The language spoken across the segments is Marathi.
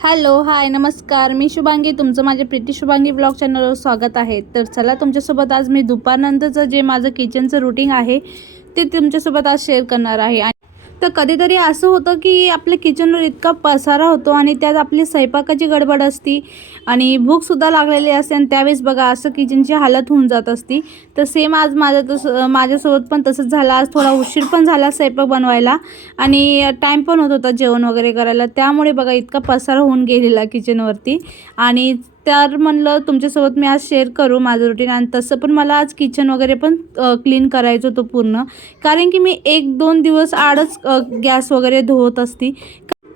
हॅलो हाय नमस्कार. मी शुभांगी तुमचं माझ्या प्रीती शुभांगी ब्लॉग चॅनलवर स्वागत आहे. तर चला तुमच्यासोबत आज मी दुपारनंतरचं जे माझं किचनचं रुटीन आहे ते तुमच्यासोबत आज शेअर करणार आहे. तर कधीतरी असं होतं की आपल्या किचनवर इतका पसारा होतो आणि त्यात आपली स्वयंपाकाची गडबड असती आणि भूकसुद्धा लागलेली असते आणि त्यावेळेस बघा असं किचनची हालत होऊन जात असती. तर सेम आज माझं तसं माझ्यासोबत पण तसंच झालं. आज थोडा उशीर पण झाला स्वयंपाक बनवायला आणि टाईम पण होत होता जेवण वगैरे करायला. त्यामुळे बघा इतका पसारा होऊन गेलेला किचनवरती आणि तर म्हणलं तुमच्यासोबत मी आज शेअर करू माझं रुटीन आणि तसं पण मला आज किचन वगैरे पण क्लीन करायचं होतं पूर्ण. कारण की मी एक दोन दिवस आडच गॅस वगैरे धुवत असती.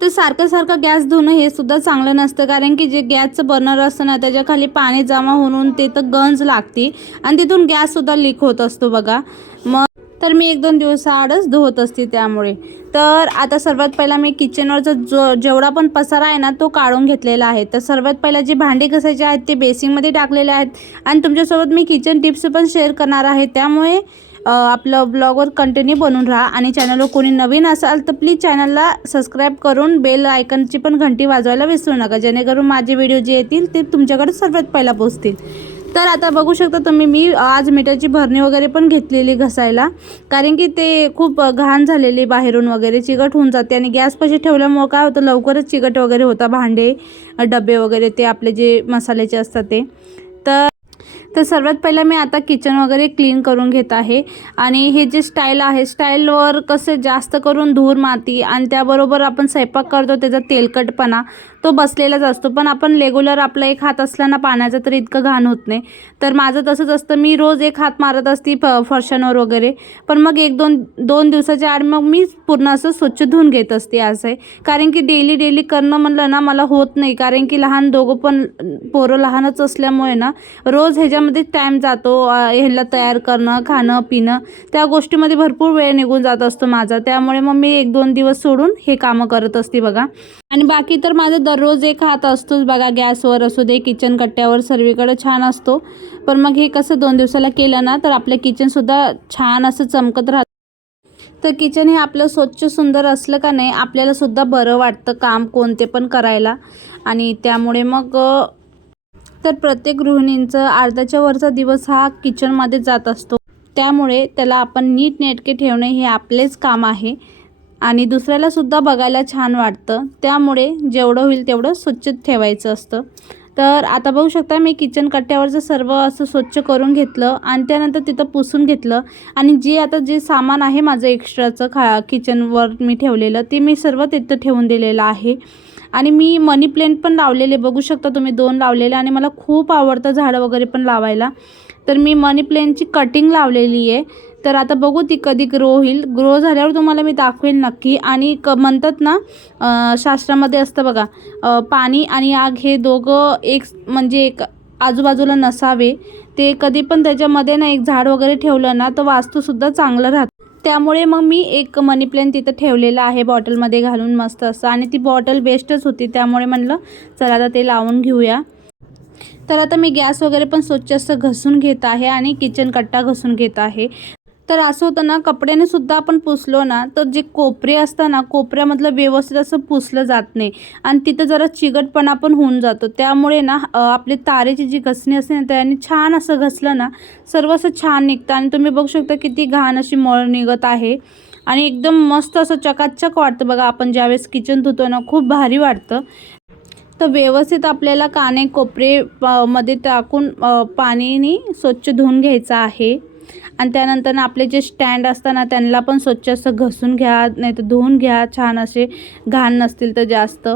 तर सारखं सारखं गॅस धुणं हे सुद्धा चांगलं नसतं. कारण की जे गॅसचं बर्नर असतं ना त्याच्याखाली पाणी जमा होऊन ते तर गंज लागते. आणि तिथून गॅससुद्धा लीक होत असतो बघा. मग तर मी एक दोन दिवस आडच धुवत असते त्यामुळे. तर आता सर्वात पहिला मी किचनवरचा जो जेवढा पण पसारा आहे ना तो काढून घेतलेला आहे. तर सर्वात पहिला जे भांडे घासायचे आहेत ते बेसिंगमध्ये टाकलेले आहेत. आणि तुमच्यासोबत मी किचन टिप्स पण शेअर करणार आहे. त्यामुळे आपलं ब्लॉगवर कंटिन्यू बनून राहा. आणि चॅनलवर कोणी नवीन असाल तर प्लीज चॅनलला सबस्क्राईब करून बेल आयकनची पण घंटी वाजवायला विसरू नका. जेणेकरून माझे व्हिडिओ जे येतील ते तुमच्याकडे सर्वात पहिला पोचतील तर आता बघू शकता तुम्ही मी आज मिठाची भरणी वगैरे पण घेतलेली घसायला. कारण की ते खूप घाण झालेली बाहेरून वगैरे चिकट होऊन जाते. आणि गॅसपाशी ठेवल्यामुळं काय होतं लवकरच चिकट वगैरे होता. भांडे डबे वगैरे ते आपले जे मसाल्याचे असतात ते. तर तर सर्वात पहिलं मी आता किचन वगैरे क्लीन करून घेत आहे. आणि हे जे स्टाईल आहे स्टाईलवर कसं जास्त करून धूर माती आणि त्याबरोबर आपण स्वयंपाक करतो त्याचा तेलकटपणा. तो बसलेलाच असतो. पण आपण रेग्युलर आपला एक हात असला ना पाण्याचा तर इतकं घाण होत नाही. तर माझं तसंच असतं. मी रोज एक हात मारत असते फ फरशांवर वगैरे. पण मग एक दोन दोन दिवसाच्या आड मग मी पूर्ण असं स्वच्छ धुवून घेत असते असं आहे कारण की डेली डेली करणं म्हणलं ना मला होत नाही. कारण की लहान दोघं पण पोरं लहानच असल्यामुळे ना रोज ह्याच्यामध्ये टाईम जातो. ह्याला तयार करणं खाणं पिणं. त्या गोष्टीमध्ये भरपूर वेळ निघून जात असतो माझा. त्यामुळे मग मी एक दोन दिवस सोडून हे कामं करत असते बघा. आणि बाकी तर माझं दररोज एक हात असतोच बघा गॅसवर असू दे किचन कट्ट्यावर सर्वीकडे छान असतो. पण मग हे कसं दोन दिवसाला केलं ना तर आपलं किचनसुद्धा छान असं चमकत राहतं. तर किचन हे आपलं स्वच्छ सुंदर असलं का नाही आपल्याला सुद्धा बरं वाटतं काम कोणते पण करायला. आणि त्यामुळे मग तर प्रत्येक गृहिणींचं अर्ध्याच्या वरचा दिवस हा किचनमध्ये जात असतो. त्यामुळे त्याला आपण नीट नेटके ठेवणे हे आपलेच काम आहे. आणि दुसऱ्याला सुद्धा बघायला छान वाटतं. त्यामुळे जेवढं होईल तेवढं स्वच्छ ठेवायचं असतं. तर आता बघू शकता मी किचन कट्ट्यावरचं सर्व असं स्वच्छ करून घेतलं आणि त्यानंतर तिथं पुसून घेतलं. आणि जे आता जे सामान आहे माझं एक्स्ट्राचं खा किचनवर मी ठेवलेलं ते मी सर्व तिथं ठेवून दिलेलं आहे. आणि मी मनी प्लेंट पण लावलेले बघू शकता तुम्ही दोन लावलेले आणि मला खूप आवडतं झाडं वगैरे पण लावायला. तर मी मनी प्लेंटची कटिंग लावलेली आहे. तर आता बघू ती कधी ग्रो होईल. ग्रो झाल्यावर तुम्हाला मी दाखवेल नक्की. आणि क म्हणतात ना शास्त्रामध्ये असतं बघा पाणी आणि आग हे दोघं एक म्हणजे एक आजूबाजूला नसावे. ते कधी पण त्याच्यामध्ये ना एक झाड वगैरे ठेवलं ना तर वास्तूसुद्धा चांगलं राहतं. त्यामुळे मग मी एक मनी प्लॅन तिथं ठेवलेला आहे बॉटलमध्ये घालून मस्त असं. आणि ती बॉटल बेस्टच होती त्यामुळे म्हणलं चला आता ते लावून घेऊया. तर आता मी गॅस वगैरे पण स्वच्छ असं घसून घेत आहे आणि किचन कट्टा घसून घेत आहे. तर असं होतं ना कपड्याने सुद्धा आपण पुसलो ना तर जे कोपरे असतं ना कोपऱ्यामधलं व्यवस्थित असं पुसलं जात नाही. आणि तिथं जरा चिकटपणा पण होऊन जातो. त्यामुळे ना आपले आपली तारेची जी घसणी असते ना त्याने छान असं घसलं ना सर्व असं छान निघतं. आणि तुम्ही बघू शकता किती घाण अशी मळ निघत आहे. आणि एकदम मस्त असं चकाचक वाटतं बघा आपण ज्यावेळेस किचन धुतो ना खूप भारी वाटतं. तर व्यवस्थित आपल्याला काने कोपरे प- मध्ये टाकून अ, पाणीने स्वच्छ धुवून घ्यायचं आहे. आणि त्यानंतर ना आपले जे स्टँड असतात ना त्यांना पण स्वच्छ असं घसून घ्या नाही तर धुवून घ्या छान असे घाण नसतील तर जास्त.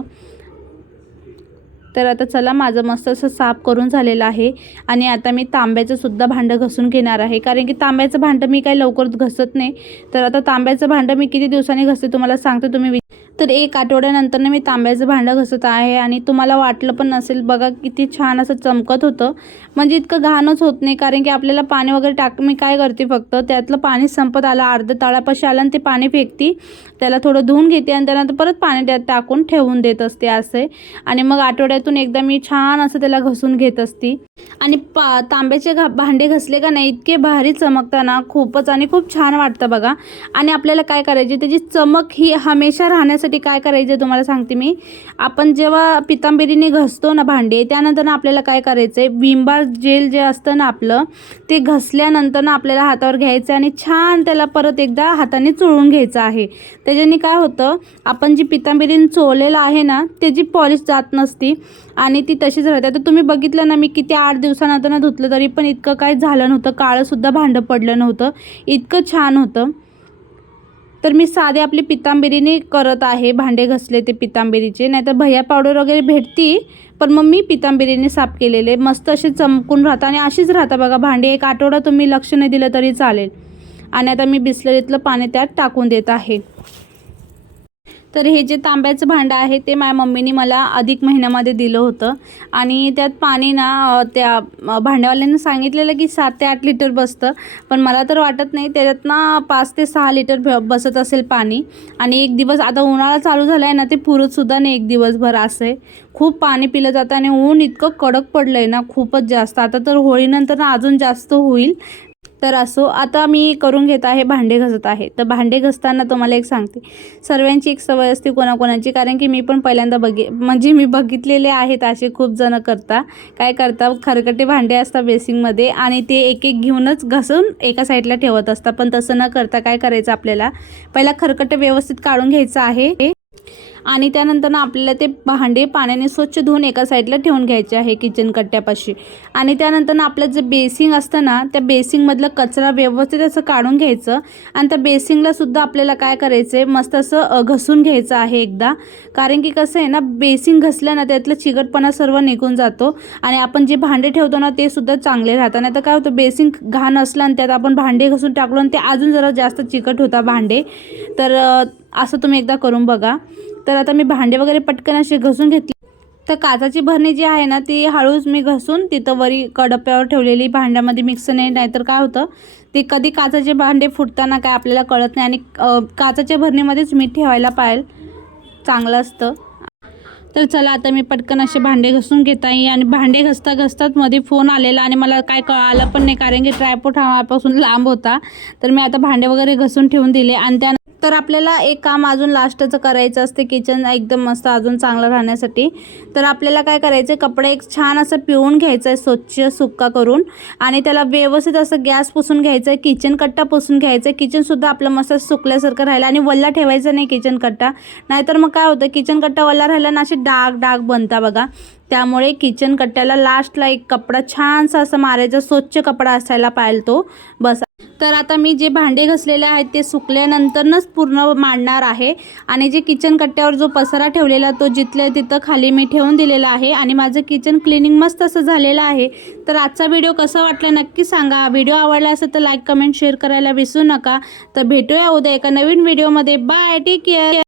तर आता चला माझं मस्त असं साफ करून झालेलं आहे. आणि आता मी तांब्याचं सुद्धा भांडं घसून घेणार आहे. कारण की तांब्याचं भांडं मी काही लवकर घसत नाही. तर आता तांब्याचं भांडं मी किती दिवसांनी घसते तुम्हाला सांगते तुम्ही तर एक आठवड्यानंतर मी तांब्याचं भांडं घसत आहे आणि तुम्हाला वाटलं पण नसेल. बघा किती छान असं चमकत होतं. म्हणजे इतकं घाणच होत नाही कारण की आपल्याला पाणी वगैरे टाक मी काय करते फक्त त्यातलं पाणी संपत आलं अर्ध तळापाशी आलं आणि ते पाणी फेकते. त्याला थोडं धुवून घेते आणि त्यानंतर परत पाणी त्यात टाकून ठेवून देत असते असे. आणि मग आठवड्यातून एकदा मी छान असं त्याला घसून घेत असते. आणि पा तांब्याचे घा भांडे घसले का नाही इतके भारी चमकताना खूपच आणि खूप छान वाटतं बघा. आणि आपल्याला काय करायचे त्याची चमक ही हमेशा राहण्यासाठी त्यासाठी काय करायचं आहे तुम्हाला सांगते मी. आपण जेव्हा पितांबेरीने घसतो ना भांडे त्यानंतर ना आपल्याला काय करायचं आहे विंबार जेल जे असतं ना आपलं ते घसल्यानंतर ना आपल्याला हातावर घ्यायचं आहे आणि छान त्याला परत एकदा हाताने चोळून घ्यायचं आहे. त्याच्याने काय होतं? आपण जी पितांबेरीने चोळलेलं आहे ना त्याची पॉलिश जात नसती आणि ती तशीच राहते. आता तुम्ही बघितलं ना मी किती आठ दिवसानंतर ना धुतलं तरी पण इतकं काही झालं नव्हतं. काळंसुद्धा भांडं पडलं नव्हतं. इतकं छान होतं. तर मी साधे आपली पितांबिरीने करत आहे. भांडे घसले ते पितांबरीचे. नाहीतर भैया पावडर वगैरे भेटती पण मग मी पितांबिरीने साफ केलेले. मस्त असे चमकून राहतात आणि अशीच राहतात बघा. भांडे एक आठवडा तुम्ही लक्ष नाही दिलं तरी चालेल. आणि आता मी बिस्लरीतलं पाणी त्यात टाकून देत आहे. तर हे जे तांब्याचं भांडं आहे ते माझ्या मम्मीने मला अधिक महिन्यामध्ये दिलं होतं. आणि त्यात पाणी ना त्या भांड्यावाल्यानं सांगितलेलं की सात ते आठ लिटर बसतं. पण मला तर वाटत नाही त्याच्यात ना पाच ते सहा लिटर भ- बसत असेल पाणी. आणि एक दिवस आता उन्हाळा चालू झाला आहे ना ते पुरतसुद्धा नाही एक दिवसभर असं. आहे खूप पाणी पिलं जातं आणि ऊन इतकं कडक पडलं आहे ना खूपच जास्त. आता तर होळीनंतर ना अजून जास्त होईल. तर असो आता मी करून घेत आहे भांडे घसत आहे. तर भांडे घसताना तुम्हाला एक सांगते. सर्वांची एक सवय असते कोणाकोणाची कारण की मी पण पहिल्यांदा बघे म्हणजे मी बघितलेले आहेत असे खूप जण करता. काय करता? खरकटे भांडे असतात बेसिंगमध्ये आणि ते एक एक घेऊनच घसून एका साईडला ठेवत असतात. पण तसं न करता काय करायचं आपल्याला? पहिला खरकटे व्यवस्थित काढून घ्यायचं आहे. आणि त्यानंतर ना आपल्याला ते भांडे पाण्याने स्वच्छ धुवून एका साईडला ठेवून घ्यायचे आहे किचन कट्ट्यापाशी. आणि त्यानंतर ना आपलं जे बेसिंग असतं ना त्या बेसिंगमधलं कचरा व्यवस्थित असं काढून घ्यायचं. आणि त्या बेसिंगला सुद्धा आपल्याला काय करायचं आहे मस्त असं घसून घ्यायचं आहे एकदा. कारण की कसं आहे ना बेसिंग घसलं ना त्यातलं चिकटपणा सर्व निघून जातो. आणि आपण जे भांडे ठेवतो ना ते सुद्धा चांगले राहतात. नाही तर काय होतं बेसिंग घाण असलं आणि त्यात आपण भांडे घसून टाकलो आणि ते अजून जरा जास्त चिकट होता भांडे. तर असं तुम्ही एकदा करून बघा. तर आता मी भांडे वगैरे पटकन असे घसून घेतली. तर काचाची भरणी जी आहे ना ती हळूच मी घसून तिथं वरी कडप्प्यावर ठेवलेली भांड्यामध्ये मिक्स नाही नाहीतर काय होतं ते कधी काचाचे भांडे फुटताना काय आपल्याला कळत नाही आणि काचाच्या भरणीमध्येच मीठ ठेवायला पाहिजे चांगलं असतं. तर चला आता मी पटकन असे भांडे घसून घेत आहे आणि भांडे घसता घसताच मध्ये फोन आलेला आणि मला काय कळालं पण नाही कारण की ट्रायपोट हा लांब होता. तर मी आता भांडे वगैरे घसून ठेवून दिले आणि त्या तर आपल्याला एक काम अजून लास्टचं करायचं असते. किचन एकदम मस्त अजून चांगलं राहण्यासाठी. तर आपल्याला काय करायचं कपडे एक छान असं पिळून घ्यायचं आहे स्वच्छ सुक्का करून. आणि त्याला व्यवस्थित असं गॅस पुसून घ्यायचं आहे किचन कट्टा पुसून घ्यायचं आहे किचनसुद्धा आपलं मस्त सुकल्यासारखं राहिलं आणि वल्ला ठेवायचा नाही किचन कट्टा. नाहीतर मग काय होतं किचन कट्टा वल्ला राहिला ना असे डाग डाग बनता बघा. त्यामुळे किचन कट्ट्याला लास्टला एक कपडा छानसा असं मारायचा स्वच्छ कपडा असायला पाहिजे तो. बस. तर आता मी जे भांडे घसलेले आहेत ते सुकल्यानंतरच पूर्ण मांडणार आहे. आणि जे किचन कट्ट्यावर जो पसारा ठेवलेला तो जिथल्या तिथं खाली मी ठेवून दिलेला आहे. आणि माझं किचन क्लिनिंग मस्त असं झालेलं आहे. तर आजचा व्हिडिओ कसा वाटला नक्की सांगा. व्हिडिओ आवडला असेल तर लाईक कमेंट शेअर करायला विसरू नका. तर भेटूया उद्या एका नवीन व्हिडिओमध्ये बाय टेक केअर